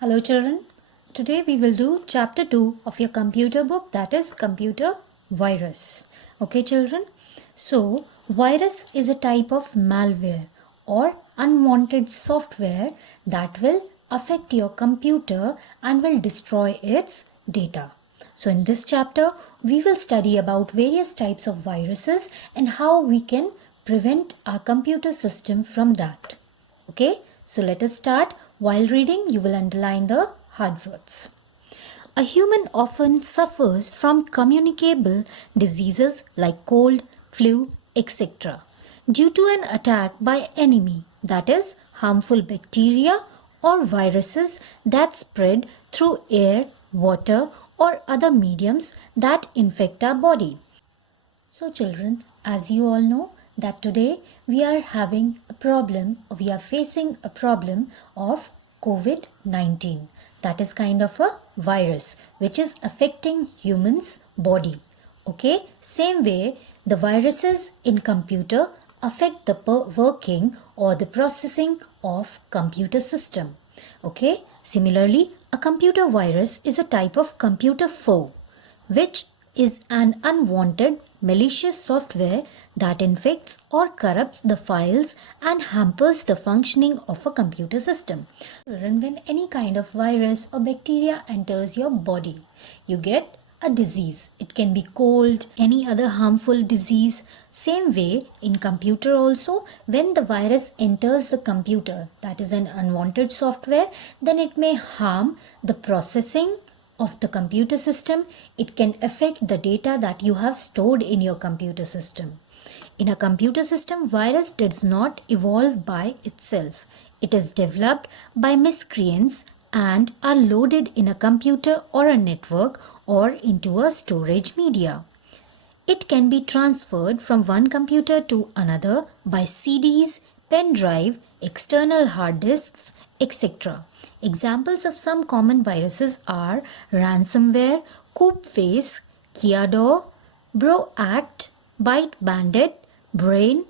Hello children, today we will do chapter 2 of your computer book, that is computer virus. Okay children, so virus is a type of malware or unwanted software that will affect your computer and will destroy its data. So in this chapter we will study about various types of viruses and how we can prevent our computer system from that. Okay, so let us start. While reading, you will underline the hard words. A human often suffers from communicable diseases like cold, flu, etc. due to an attack by enemy, that is, harmful bacteria or viruses that spread through air, water, or other mediums that infect our body. So children, as you all know that today we are facing a problem of COVID-19. That is kind of a virus which is affecting humans' body. Okay, same way the viruses in computer affect the working or the processing of computer system. Okay, similarly a computer virus is a type of computer foe which is an unwanted malicious software that infects or corrupts the files and hampers the functioning of a computer system. When any kind of virus or bacteria enters your body, you get a disease. It can be cold, any other harmful disease. Same way in computer also, when the virus enters the computer, that is an unwanted software, then it may harm the processing of the computer system. It can affect the data that you have stored in your computer system. In a computer system, virus does not evolve by itself. It is developed by miscreants and are loaded in a computer or a network or into a storage media. It can be transferred from one computer to another by CDs, pen drive, external hard disks, etc. Examples of some common viruses are ransomware, Coopface, Kiador, Broact, Byte Bandit, Brain,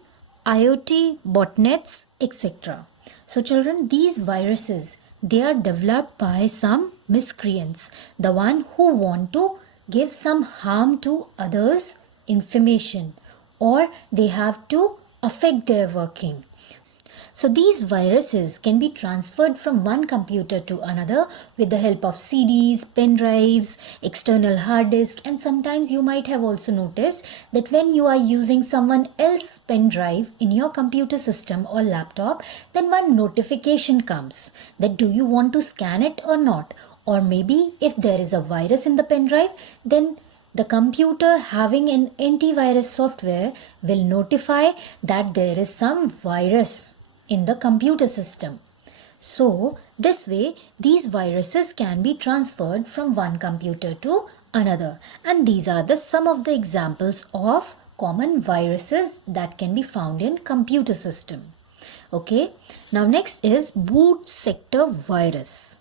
IoT, botnets, etc. So children, these viruses, they are developed by some miscreants, the one who want to give some harm to others' information, or they have to affect their working. So these viruses can be transferred from one computer to another with the help of CDs, pen drives, external hard disk, and sometimes you might have also noticed that when you are using someone else's pen drive in your computer system or laptop, then one notification comes that do you want to scan it or not? Or maybe if there is a virus in the pen drive, then the computer having an antivirus software will notify that there is some virus in the computer system. So this way these viruses can be transferred from one computer to another, and these are some of the examples of common viruses that can be found in computer system. Okay, now next is boot sector virus.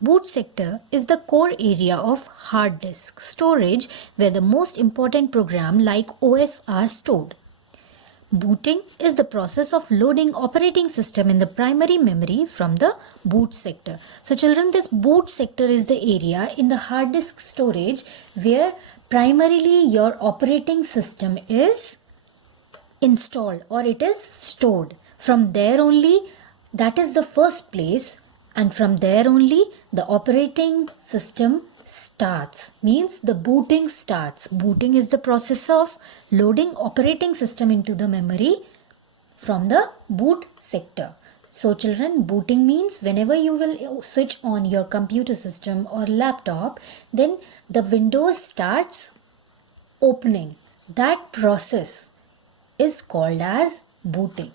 Boot sector is the core area of hard disk storage where the most important program like OS are stored. Booting is the process of loading operating system in the primary memory from the boot sector. So children, this boot sector is the area in the hard disk storage where primarily your operating system is installed or it is stored. From there only, that is the first place, and from there only the operating system starts, means the booting starts. Booting is the process of loading operating system into the memory from the boot sector. So children, booting means whenever you will switch on your computer system or laptop, then the Windows starts opening. That process is called as booting.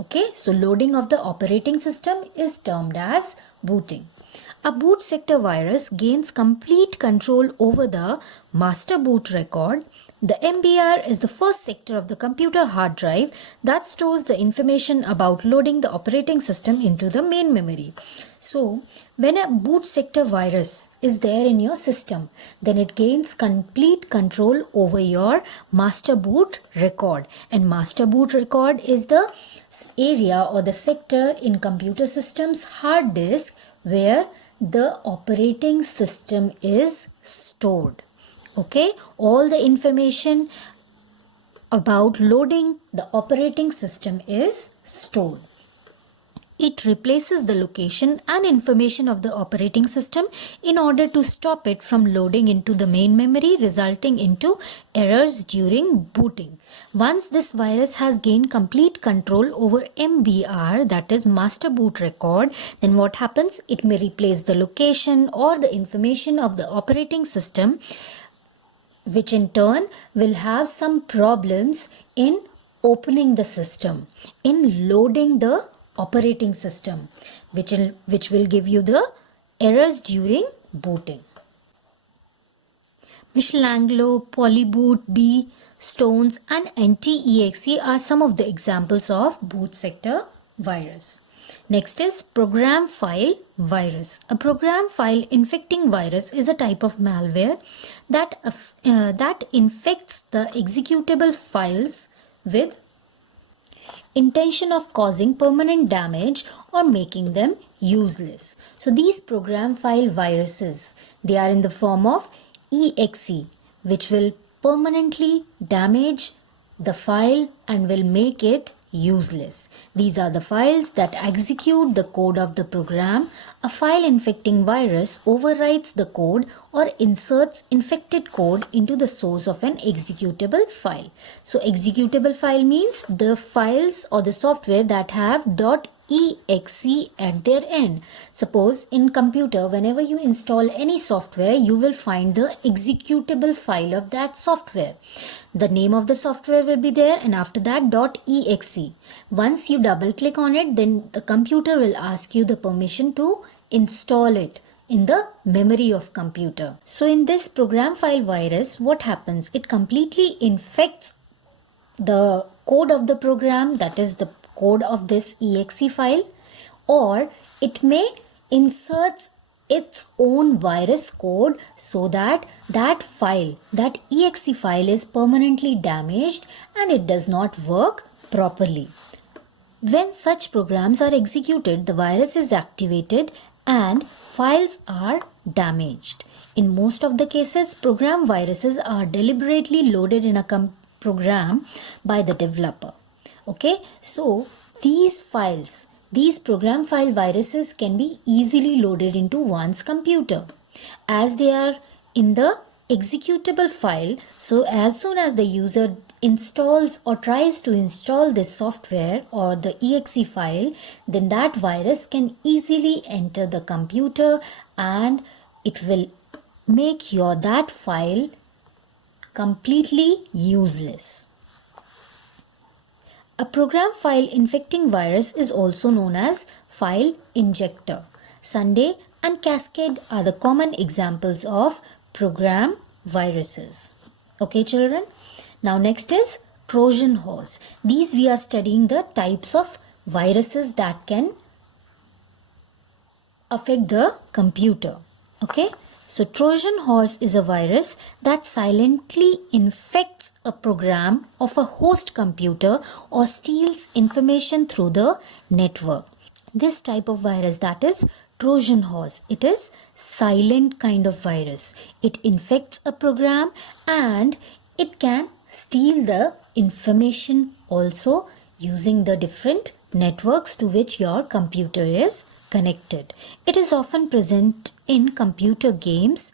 Okay, so loading of the operating system is termed as booting. A boot sector virus gains complete control over the master boot record The MBR is the first sector of the computer hard drive that stores the information about loading the operating system into the main memory. So, when a boot sector virus is there in your system, then it gains complete control over your master boot record. And master boot record is the area or the sector in computer system's hard disk where the operating system is stored. Okay, all the information about loading the operating system is stored. It replaces the location and information of the operating system in order to stop it from loading into the main memory, resulting into errors during booting. Once this virus has gained complete control over MBR, that is master boot record, then what happens? It may replace the location or the information of the operating system, which in turn will have some problems in opening the system, in loading the operating system, which will give you the errors during booting. Michelangelo, Polyboot, B, Stones and NT-EXE are some of the examples of boot sector virus. Next is program file virus. A program file infecting virus is a type of malware that infects the executable files with intention of causing permanent damage or making them useless. So these program file viruses, they are in the form of EXE, which will permanently damage the file and will make it useless. These are the files that execute the code of the program. A file infecting virus overwrites the code or inserts infected code into the source of an executable file. So executable file means the files or the software that have .exe at their end. Suppose in computer, whenever you install any software, you will find the executable file of that software. The name of the software will be there and after that .exe. Once you double click on it, then the computer will ask you the permission to install it in the memory of computer. So in this program file virus, what happens? It completely infects the code of the program, that is the code of this exe file, or it may insert its own virus code so that that file, that exe file is permanently damaged and it does not work properly. When such programs are executed, the virus is activated and files are damaged. In most of the cases, program viruses are deliberately loaded in a program by the developer. Okay, so these files, these program file viruses can be easily loaded into one's computer as they are in the executable file. So as soon as the user installs or tries to install this software or the exe file, then that virus can easily enter the computer and it will make that file completely useless. A program file infecting virus is also known as file injector. Sunday and Cascade are the common examples of program viruses. Okay, children? Now next is Trojan horse. These we are studying the types of viruses that can affect the computer. Okay? So Trojan horse is a virus that silently infects a program of a host computer or steals information through the network. This type of virus, that is Trojan horse, it is silent kind of virus. It infects a program and it can steal the information also using the different networks to which your computer is connected. It is often present in computer games,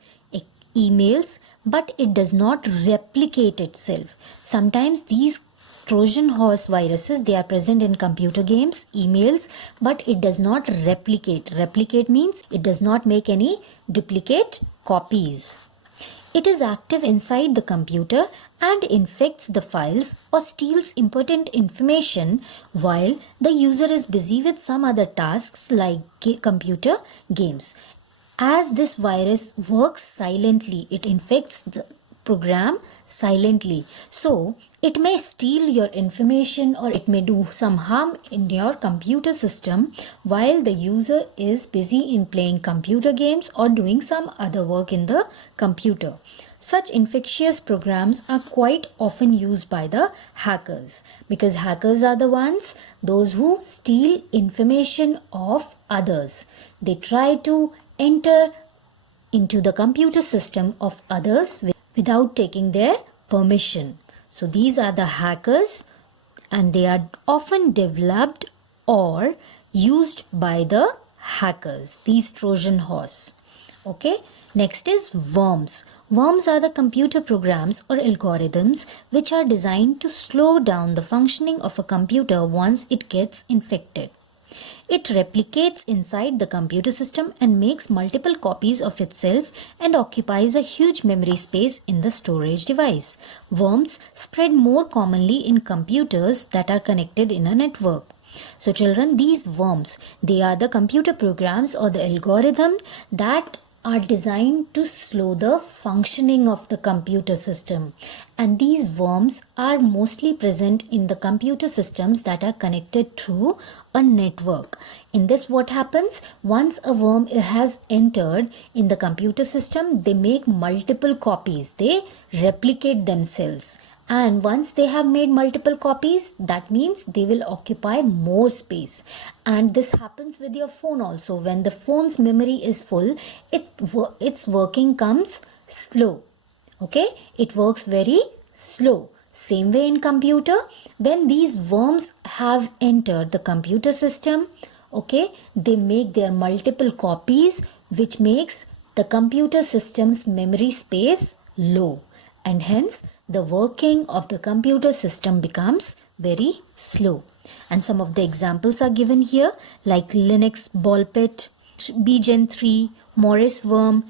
emails, but it does not replicate itself. Sometimes these Trojan horse viruses, they are present in computer games, emails, but it does not replicate. Replicate means it does not make any duplicate copies. It is active inside the computer and infects the files or steals important information while the user is busy with some other tasks like computer games. As this virus works silently, it infects the program silently. So it may steal your information or it may do some harm in your computer system while the user is busy in playing computer games or doing some other work in the computer. Such infectious programs are quite often used by the hackers, because hackers are the ones, those who steal information of others. They try to enter into the computer system of others without taking their permission. So these are the hackers, and they are often developed or used by the hackers, these Trojan horse. Okay, next is worms. Worms are the computer programs or algorithms which are designed to slow down the functioning of a computer once it gets infected. It replicates inside the computer system and makes multiple copies of itself and occupies a huge memory space in the storage device. Worms spread more commonly in computers that are connected in a network. So children, these worms, they are the computer programs or the algorithm that are designed to slow the functioning of the computer system, and these worms are mostly present in the computer systems that are connected through a network. In this, what happens, once a worm has entered in the computer system, they make multiple copies, they replicate themselves. And once they have made multiple copies, that means they will occupy more space. And this happens with your phone also. When the phone's memory is full, its working comes slow. Okay, it works very slow. Same way in computer, when these worms have entered the computer system, okay, they make their multiple copies, which makes the computer system's memory space low, and hence the working of the computer system becomes very slow. And some of the examples are given here, like Linux Ball Pit, Bgen 3, Morris Worm,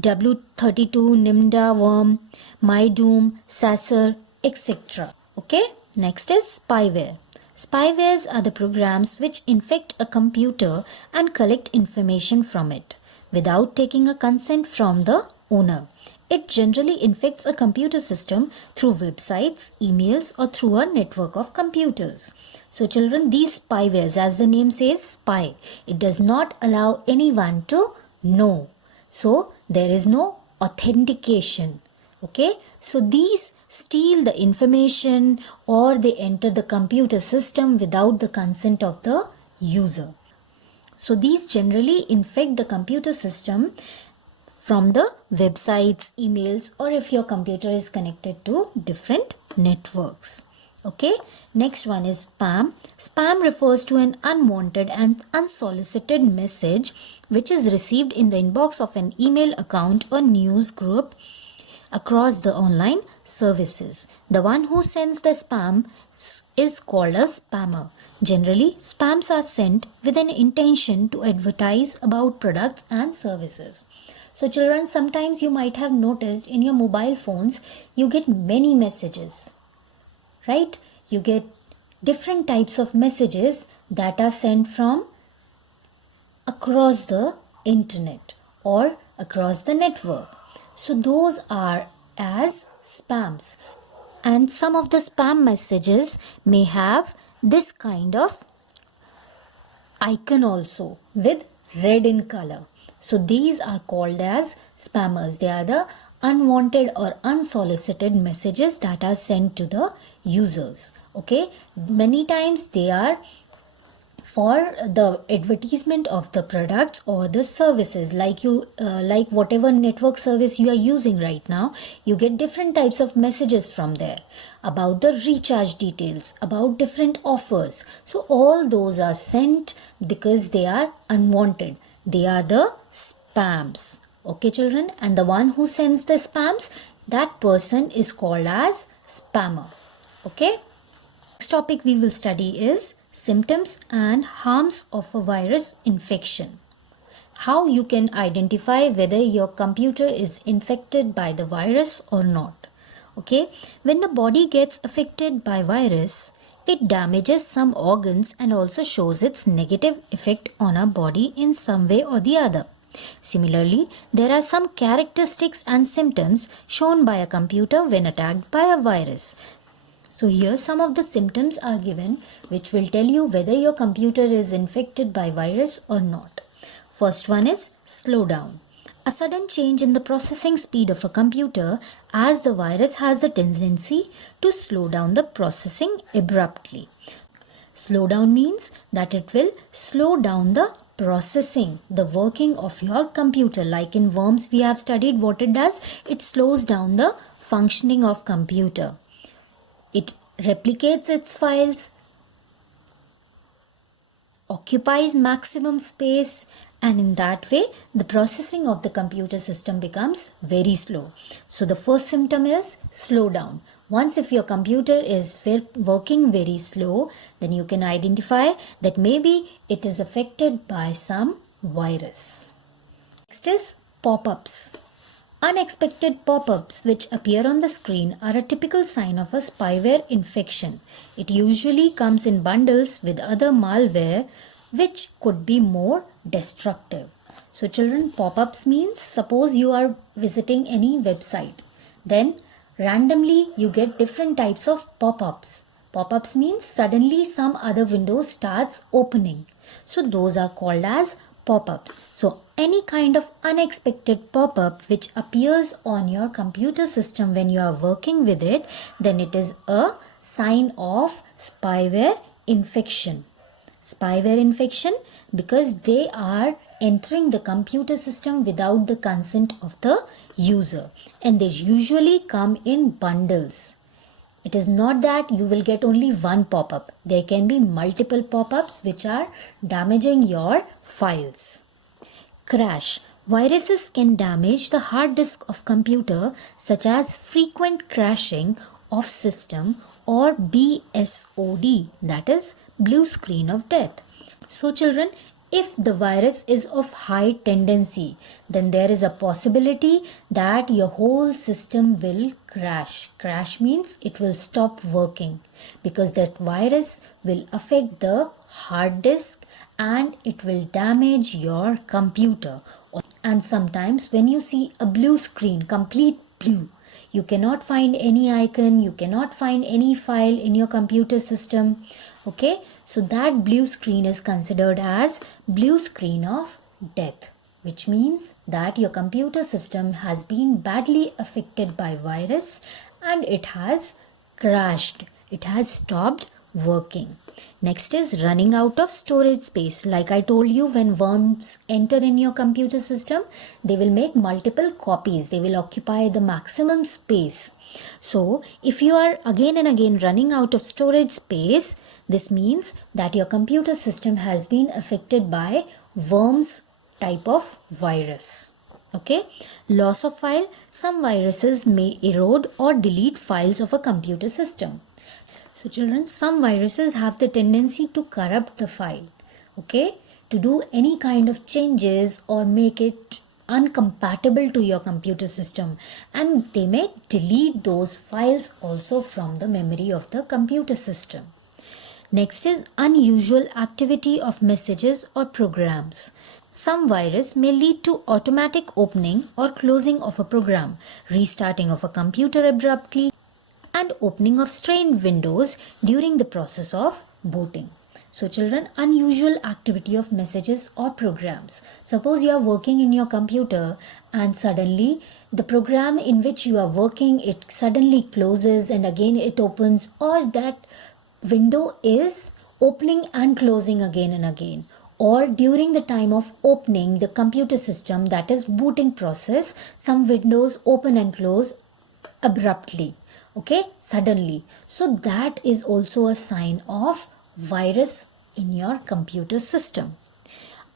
W32 Nimda Worm, MyDoom, Sasser, etc. Okay, next is spyware. Spywares are the programs which infect a computer and collect information from it without taking a consent from the owner. It generally infects a computer system through websites, emails, or through a network of computers. So children, these spywares, as the name says, spy, it does not allow anyone to know. So there is no authentication. Okay, so these steal the information or they enter the computer system without the consent of the user. So these generally infect the computer system from the websites, emails, or if your computer is connected to different networks. Okay, next one is spam. Spam refers to an unwanted and unsolicited message which is received in the inbox of an email account or news group across the online services. The one who sends the spam is called a spammer. Generally, spams are sent with an intention to advertise about products and services. So children, sometimes you might have noticed in your mobile phones, you get many messages, right? You get different types of messages that are sent from across the internet or across the network. So those are as spams. And some of the spam messages may have this kind of icon also with red in color. So these are called as spammers. They are the unwanted or unsolicited messages that are sent to the users. Okay, many times they are for the advertisement of the products or the services, like whatever network service you are using right now, you get different types of messages from there about the recharge details, about different offers. So all those are sent because they are unwanted. They are the spams. Okay children, and the one who sends the spams, that person is called as spammer. Okay, next topic we will study is symptoms and harms of a virus infection. How you can identify whether your computer is infected by the virus or not. Okay, when the body gets affected by virus, it damages some organs and also shows its negative effect on our body in some way or the other. Similarly, there are some characteristics and symptoms shown by a computer when attacked by a virus. So here some of the symptoms are given which will tell you whether your computer is infected by virus or not. First one is slowdown. A sudden change in the processing speed of a computer, as the virus has a tendency to slow down the processing abruptly. Slowdown means that it will slow down the processing, the working of your computer. Like in worms we have studied what it does. It slows down the functioning of computer. It replicates its files, occupies maximum space, and in that way the processing of the computer system becomes very slow. So the first symptom is slowdown. Once if your computer is working very slow, then you can identify that maybe it is affected by some virus. Next is pop-ups. Unexpected pop-ups which appear on the screen are a typical sign of a spyware infection. It usually comes in bundles with other malware which could be more destructive. So children, pop-ups means suppose you are visiting any website, then randomly you get different types of pop-ups. Pop-ups means suddenly some other window starts opening. So those are called as pop-ups. So any kind of unexpected pop-up which appears on your computer system when you are working with it, then it is a sign of spyware infection. Spyware infection because they are entering the computer system without the consent of the user, and they usually come in bundles. It is not that you will get only one pop-up. There can be multiple pop-ups which are damaging your files. Crash. Viruses can damage the hard disk of computer, such as frequent crashing of system or BSOD, that is blue screen of death. So children, if the virus is of high tendency, then there is a possibility that your whole system will crash. Crash means it will stop working because that virus will affect the hard disk and it will damage your computer. And sometimes when you see a blue screen, complete blue, you cannot find any icon, you cannot find any file in your computer system. Okay, so that blue screen is considered as blue screen of death, which means that your computer system has been badly affected by virus and it has crashed. It has stopped working. Next is running out of storage space. Like I told you, when worms enter in your computer system, they will make multiple copies. They will occupy the maximum space. So if you are again and again running out of storage space, this means that your computer system has been affected by worms type of virus. Okay, loss of file. Some viruses may erode or delete files of a computer system. So children, some viruses have the tendency to corrupt the file, okay, to do any kind of changes or make it uncompatible to your computer system, and they may delete those files also from the memory of the computer system. Next is unusual activity of messages or programs. Some virus may lead to automatic opening or closing of a program, restarting of a computer abruptly, and opening of strained windows during the process of booting. So children, unusual activity of messages or programs. Suppose you are working in your computer and suddenly the program in which you are working, it suddenly closes and again it opens, or that window is opening and closing again and again, or during the time of opening the computer system, that is booting process, some windows open and close abruptly, okay, suddenly. So that is also a sign of virus in your computer system.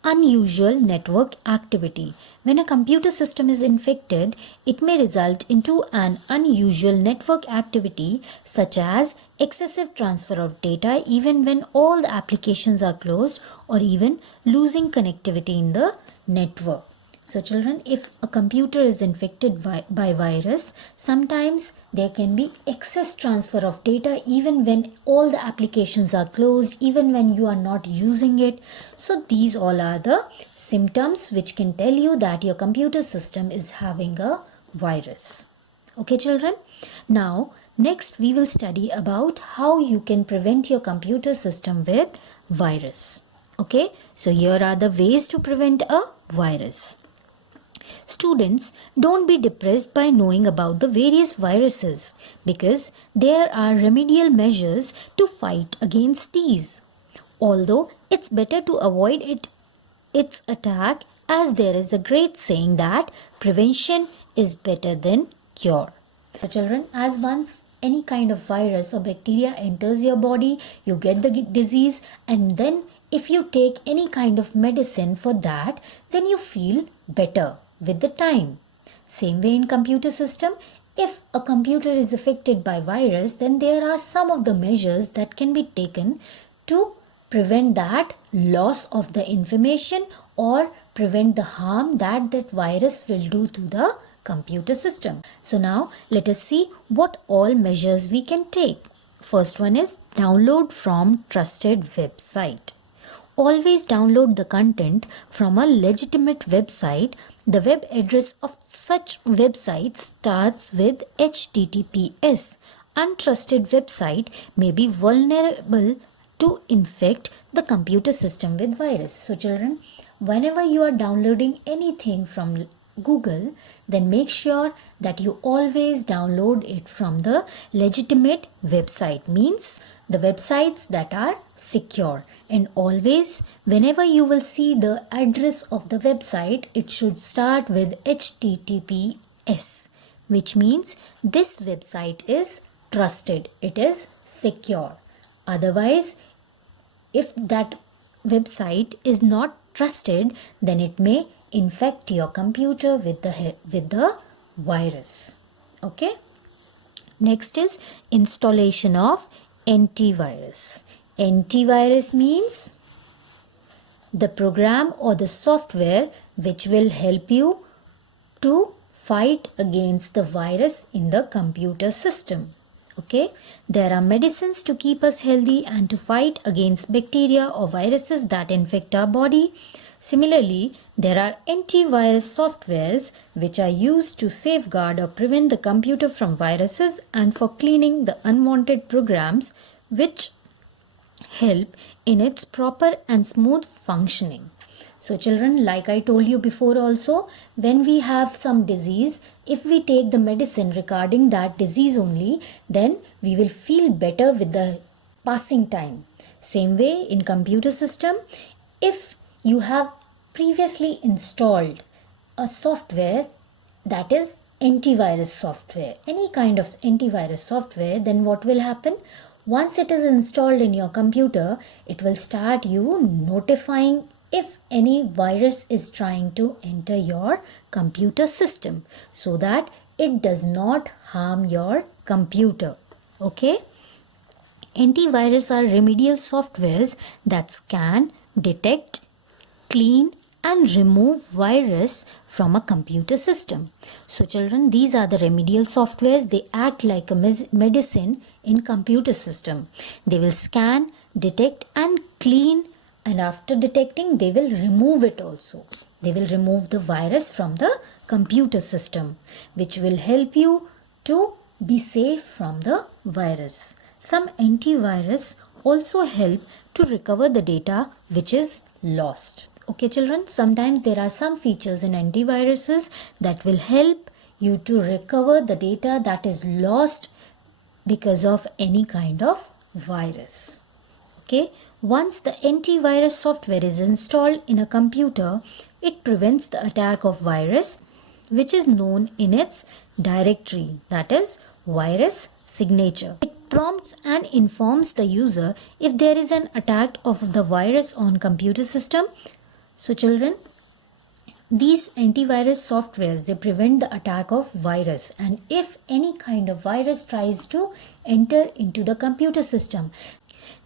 Unusual network activity. When a computer system is infected, it may result into an unusual network activity such as excessive transfer of data even when all the applications are closed, or even losing connectivity in the network. So children, if a computer is infected by virus, sometimes there can be excess transfer of data even when all the applications are closed, even when you are not using it. So these all are the symptoms which can tell you that your computer system is having a virus. Okay children? Now next we will study about how you can prevent your computer system with virus. Okay, so here are the ways to prevent a virus. Students, don't be depressed by knowing about the various viruses because there are remedial measures to fight against these. Although it's better to avoid its attack, as there is a great saying that prevention is better than cure. So children, as once any kind of virus or bacteria enters your body, you get the disease, and then if you take any kind of medicine for that, then you feel better with the time. Same way in computer system, if a computer is affected by virus, then there are some of the measures that can be taken to prevent that loss of the information or prevent the harm that virus will do to the computer system. So now let us see what all measures we can take. First one is download from trusted website. Always download the content from a legitimate website. The web address of such website starts with HTTPS. Untrusted website may be vulnerable to infect the computer system with virus. So children, whenever you are downloading anything from Google, then make sure that you always download it from the legitimate website, means the websites that are secure. And always whenever you will see the address of the website, it should start with HTTPS, which means this website is trusted, it is secure. Otherwise, if that website is not trusted, then it may infect your computer with the virus. Okay. Next is installation of antivirus. Antivirus means the program or the software which will help you to fight against the virus in the computer system. Okay, there are medicines to keep us healthy and to fight against bacteria or viruses that infect our body. Similarly, there are antivirus softwares which are used to safeguard or prevent the computer from viruses and for cleaning the unwanted programs which help in its proper and smooth functioning. So children, like I told you before also, when we have some disease, if we take the medicine regarding that disease only, then we will feel better with the passing time. Same way in computer system, if you have previously installed a software that is antivirus software, any kind of antivirus software, then what will happen? Once it is installed in your computer, it will start you notifying if any virus is trying to enter your computer system so that it does not harm your computer. Okay? Antivirus are remedial softwares that scan, detect, clean and remove virus from a computer system. So children, these are the remedial softwares. They act like a medicine in computer system. They will scan, detect and clean, and after detecting they will remove it also. They will remove the virus from the computer system, which will help you to be safe from the virus. Some antivirus also help to recover the data which is lost. Okay children, sometimes there are some features in antiviruses that will help you to recover the data that is lost because of any kind of virus. Okay, once the antivirus software is installed in a computer, it prevents the attack of virus which is known in its directory, that is virus signature. It prompts and informs the user if there is an attack of the virus on computer system. So children, these antivirus softwares, they prevent the attack of virus, and if any kind of virus tries to enter into the computer system,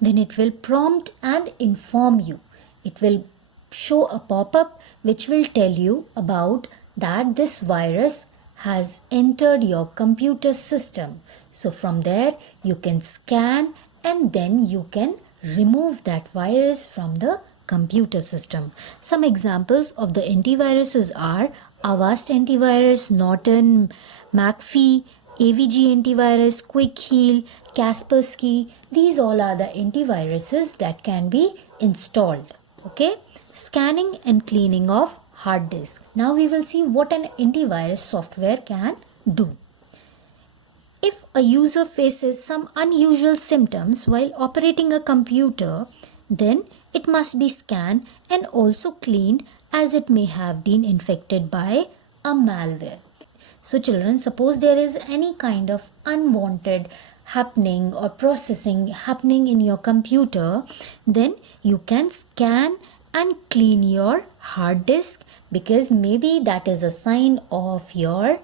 then it will prompt and inform you. It will show a pop-up which will tell you about that this virus has entered your computer system. So from there you can scan and then you can remove that virus from the computer system. Some examples of the antiviruses are Avast antivirus, Norton, McAfee, AVG antivirus, Quick Heal, Kaspersky. These all are the antiviruses that can be installed. Okay, scanning and cleaning of hard disk. Now we will see what an antivirus software can do. If a user faces some unusual symptoms while operating a computer, then it must be scanned and also cleaned, as it may have been infected by a malware. So children, suppose there is any kind of unwanted happening or processing happening in your computer, then you can scan and clean your hard disk, because maybe that is a sign of your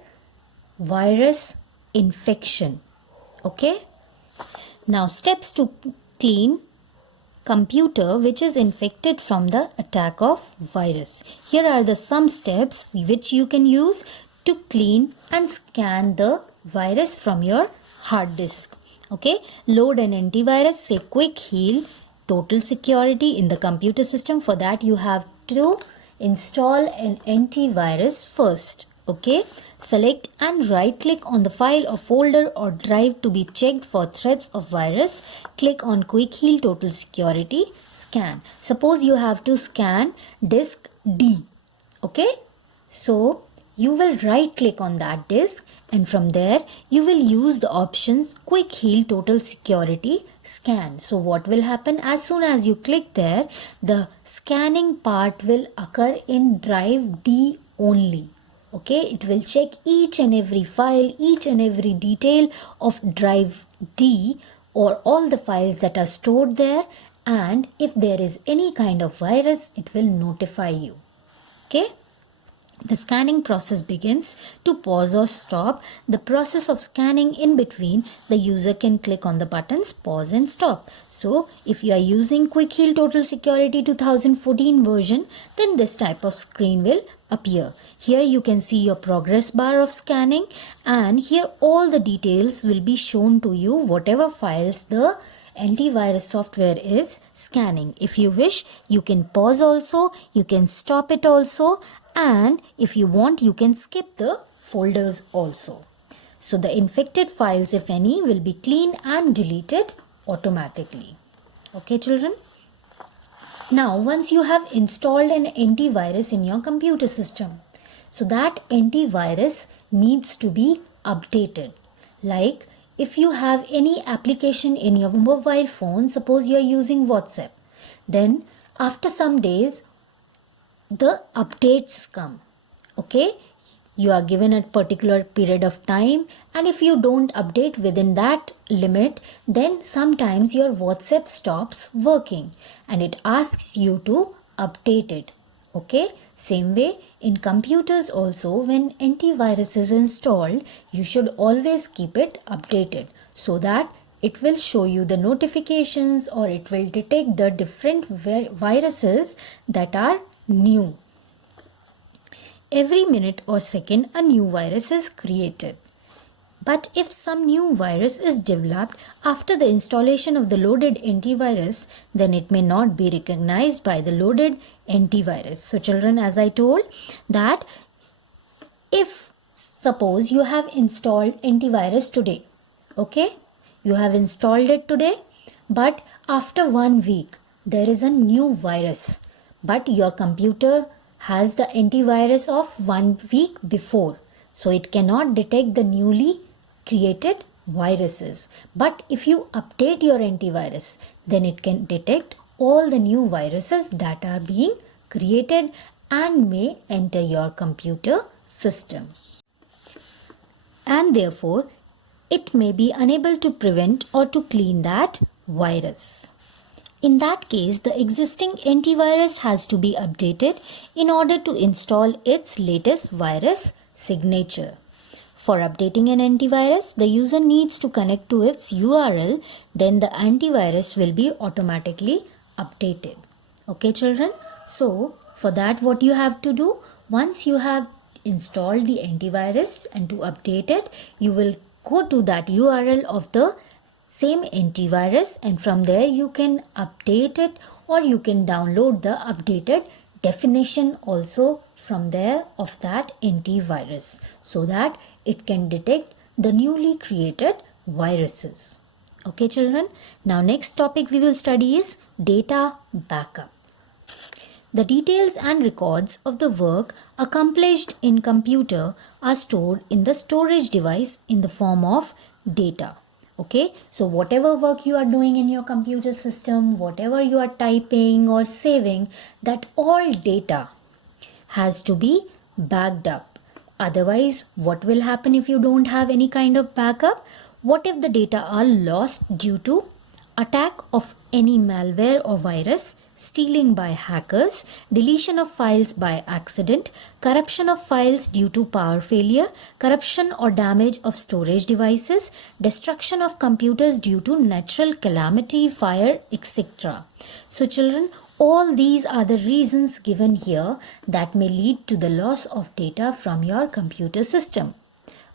virus infection. Okay, now steps to clean computer which is infected from the attack of virus. Here are the some steps which you can use to clean and scan the virus from your hard disk. Okay, load an antivirus, say Quick Heal Total Security in the computer system. For that you have to install an antivirus first. Okay, select and right click on the file or folder or drive to be checked for threats of virus. Click on Quick Heal Total Security, scan. Suppose you have to scan disk D. Okay, so you will right click on that disk and from there you will use the options Quick Heal Total Security, scan. So what will happen? As soon as you click there, the scanning part will occur in drive D only. Okay, it will check each and every file, each and every detail of drive D or all the files that are stored there, and if there is any kind of virus, it will notify you. Okay, the scanning process begins. To pause or stop the process of scanning in between, the user can click on the buttons pause and stop. So if you are using Quick Heal Total Security 2014 version, then this type of screen will appear. Here you can see your progress bar of scanning, and here all the details will be shown to you, whatever files the antivirus software is scanning. If you wish, you can pause also, you can stop it also, and if you want, you can skip the folders also. So the infected files, if any, will be cleaned and deleted automatically. Okay children? Now once you have installed an antivirus in your computer system, so that antivirus needs to be updated. Like if you have any application in your mobile phone, suppose you are using WhatsApp, then after some days the updates come. Okay, you are given a particular period of time, and if you don't update within that limit, then sometimes your WhatsApp stops working and it asks you to update it. Okay, same way in computers also, when antivirus is installed, you should always keep it updated so that it will show you the notifications or it will detect the different viruses that are new. Every minute or second a new virus is created. But if some new virus is developed after the installation of the loaded antivirus, then it may not be recognized by the loaded antivirus. So children, as I told that if suppose you have installed antivirus today, okay, you have installed it today, but after 1 week there is a new virus, but your computer has the antivirus of 1 week before, so it cannot detect the newly created viruses. But if you update your antivirus, then it can detect all the new viruses that are being created and may enter your computer system. And therefore, it may be unable to prevent or to clean that virus. In that case, the existing antivirus has to be updated in order to install its latest virus signature. For updating an antivirus, the user needs to connect to its URL, then the antivirus will be automatically updated. Okay children, So for that, what you have to do, once you have installed the antivirus, and to update it, you will go to that URL of the same antivirus, and from there you can update it, or you can download the updated definition also from there of that antivirus, so that it can detect the newly created viruses. Okay children, now next topic we will study is data backup. The details and records of the work accomplished in computer are stored in the storage device in the form of data. Okay, so whatever work you are doing in your computer system, whatever you are typing or saving, that all data has to be backed up. Otherwise, what will happen if you don't have any kind of backup? What if the data are lost due to attack of any malware or virus, stealing by hackers, deletion of files by accident, corruption of files due to power failure, corruption or damage of storage devices, destruction of computers due to natural calamity, fire, etc. So children, all these are the reasons given here that may lead to the loss of data from your computer system.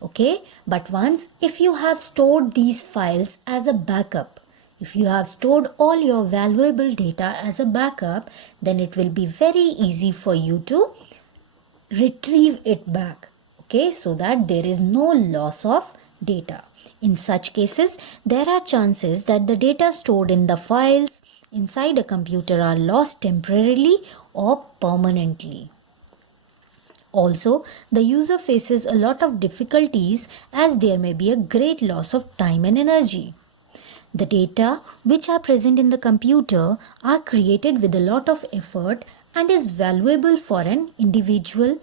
Okay, but once if you have stored these files as a backup, if you have stored all your valuable data as a backup, then it will be very easy for you to retrieve it back. Okay, so that there is no loss of data. In such cases, there are chances that the data stored in the files inside a computer are lost temporarily or permanently. Also, the user faces a lot of difficulties as there may be a great loss of time and energy. The data which are present in the computer are created with a lot of effort and is valuable for an individual,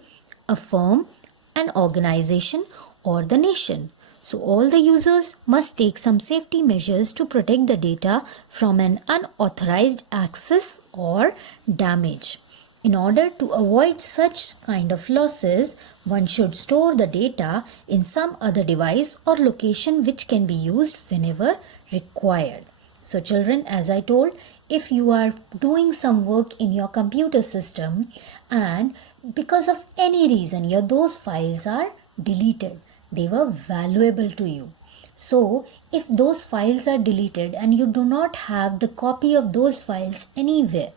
a firm, an organization, or the nation. So all the users must take some safety measures to protect the data from an unauthorized access or damage. In order to avoid such kind of losses, one should store the data in some other device or location which can be used whenever required. So children, as I told, if you are doing some work in your computer system and because of any reason those files are deleted, they were valuable to you. So if those files are deleted and you do not have the copy of those files anywhere,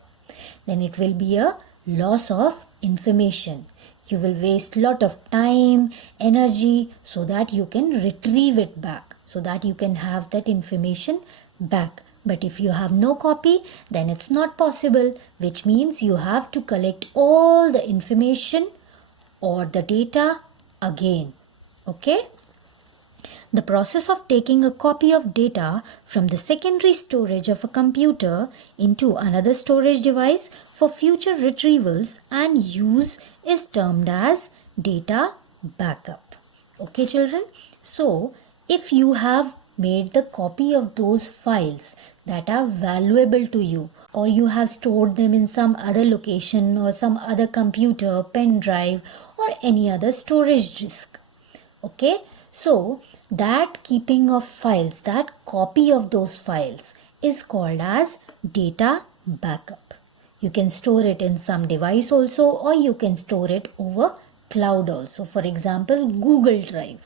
then it will be a loss of information. You will waste lot of time, energy, so that you can retrieve it back, so that you can have that information back. But if you have no copy, then it's not possible, which means you have to collect all the information or the data again. Okay? The process of taking a copy of data from the secondary storage of a computer into another storage device for future retrievals and use is termed as data backup. Okay children? So, if you have made the copy of those files that are valuable to you, or you have stored them in some other location or some other computer, pen drive, or any other storage disk. Okay? So, that keeping of files, that copy of those files is called as data backup. You can store it in some device also, or you can store it over cloud also. For example, Google Drive.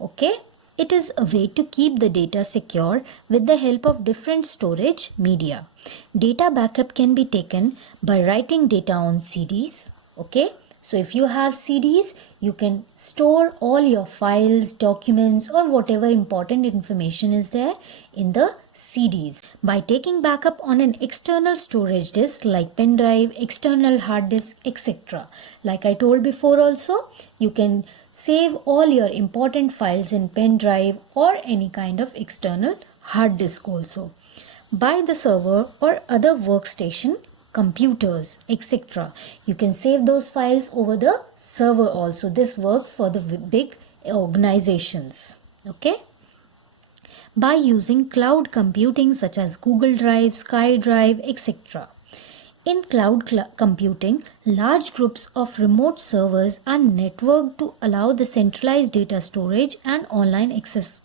Okay? It is a way to keep the data secure with the help of different storage media. Data backup can be taken by writing data on CDs. Okay? So if you have CDs, you can store all your files, documents, or whatever important information is there in the CDs. By taking backup on an external storage disk like pen drive, external hard disk, etc. Like I told before also, you can save all your important files in pen drive or any kind of external hard disk also. By the server or other workstation, computers, etc. You can save those files over the server also. This works for the big organizations. Okay? By using cloud computing such as Google Drive, SkyDrive, etc. In cloud computing, large groups of remote servers are networked to allow the centralized data storage and online access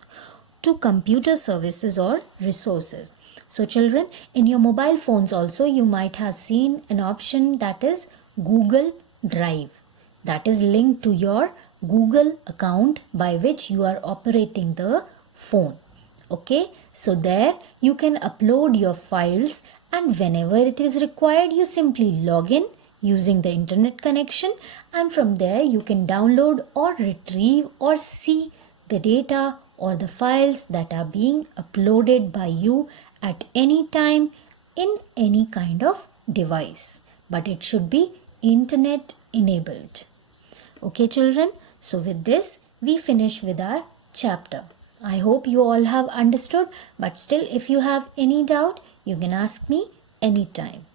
to computer services or resources. So children, in your mobile phones also you might have seen an option that is Google Drive, that is linked to your Google account by which you are operating the phone. Okay, so there you can upload your files, and whenever it is required you simply log in using the internet connection, and from there you can download or retrieve or see the data or the files that are being uploaded by you at any time in any kind of device, but it should be internet enabled. Okay children, so with this we finish with our chapter. I hope you all have understood, but still if you have any doubt you can ask me anytime.